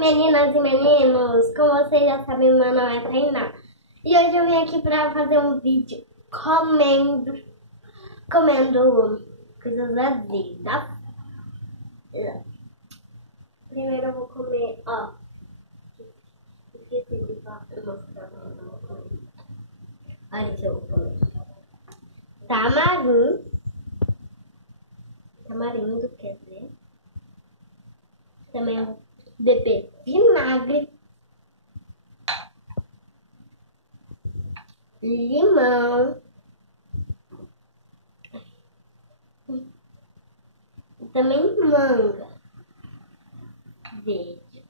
meninas e meninos, como vocês já sabem, meu nome é Tainá. E hoje eu vim aqui pra fazer um vídeo comendo coisas azedas. Primeiro eu vou comer, ó. Esqueci de mostrar o que eu vou comer. Olha que eu vou comer. Tamarindo, quer dizer. Também eu vou beber vinagre. Limão. E também manga verde.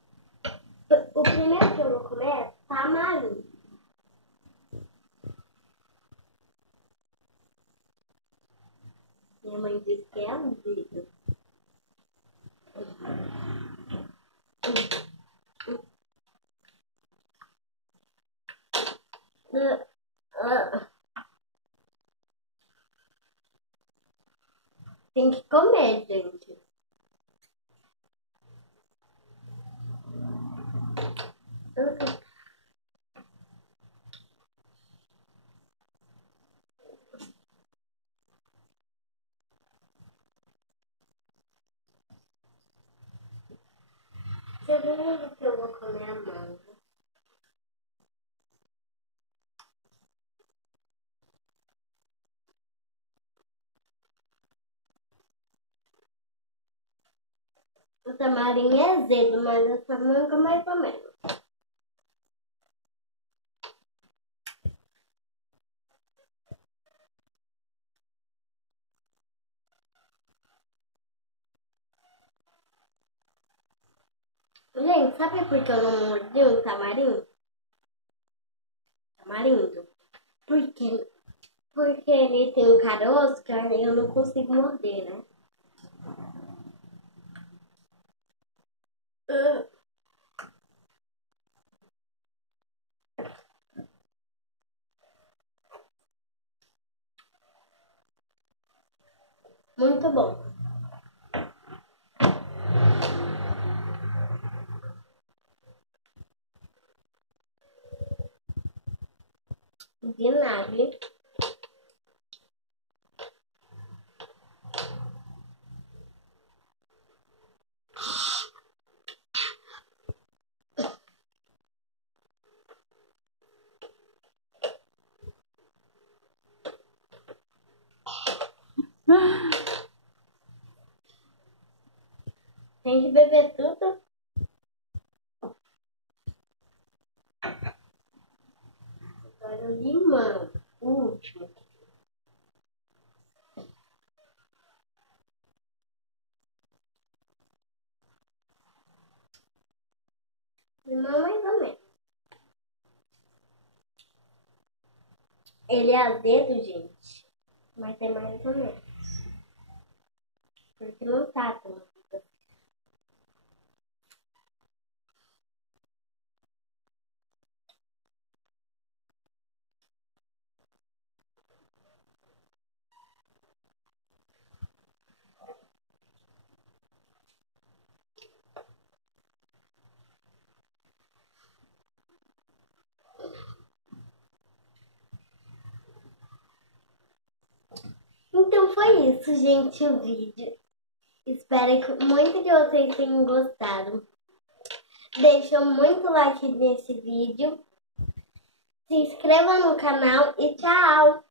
O primeiro que eu vou comer é tamarindo. Minha mãe disse que é azedo. Tem que comer, gente. Segundo que eu vou comer a manga. O tamarindo é azedo, mas essa manga mais ou menos. Gente, sabe por que eu não mordi o tamarindo? Porque ele tem um caroço que eu não consigo morder, né? Muito bom. Vinagre. Tem que beber tudo. Agora o limão, o último. Limão mais ou menos. Ele é azedo, gente, mas é mais ou menos. Porque não tá tão azedo. Então foi isso, gente, o vídeo. Espero que muitos de vocês tenham gostado. Deixa muito like nesse vídeo. Se inscreva no canal e tchau!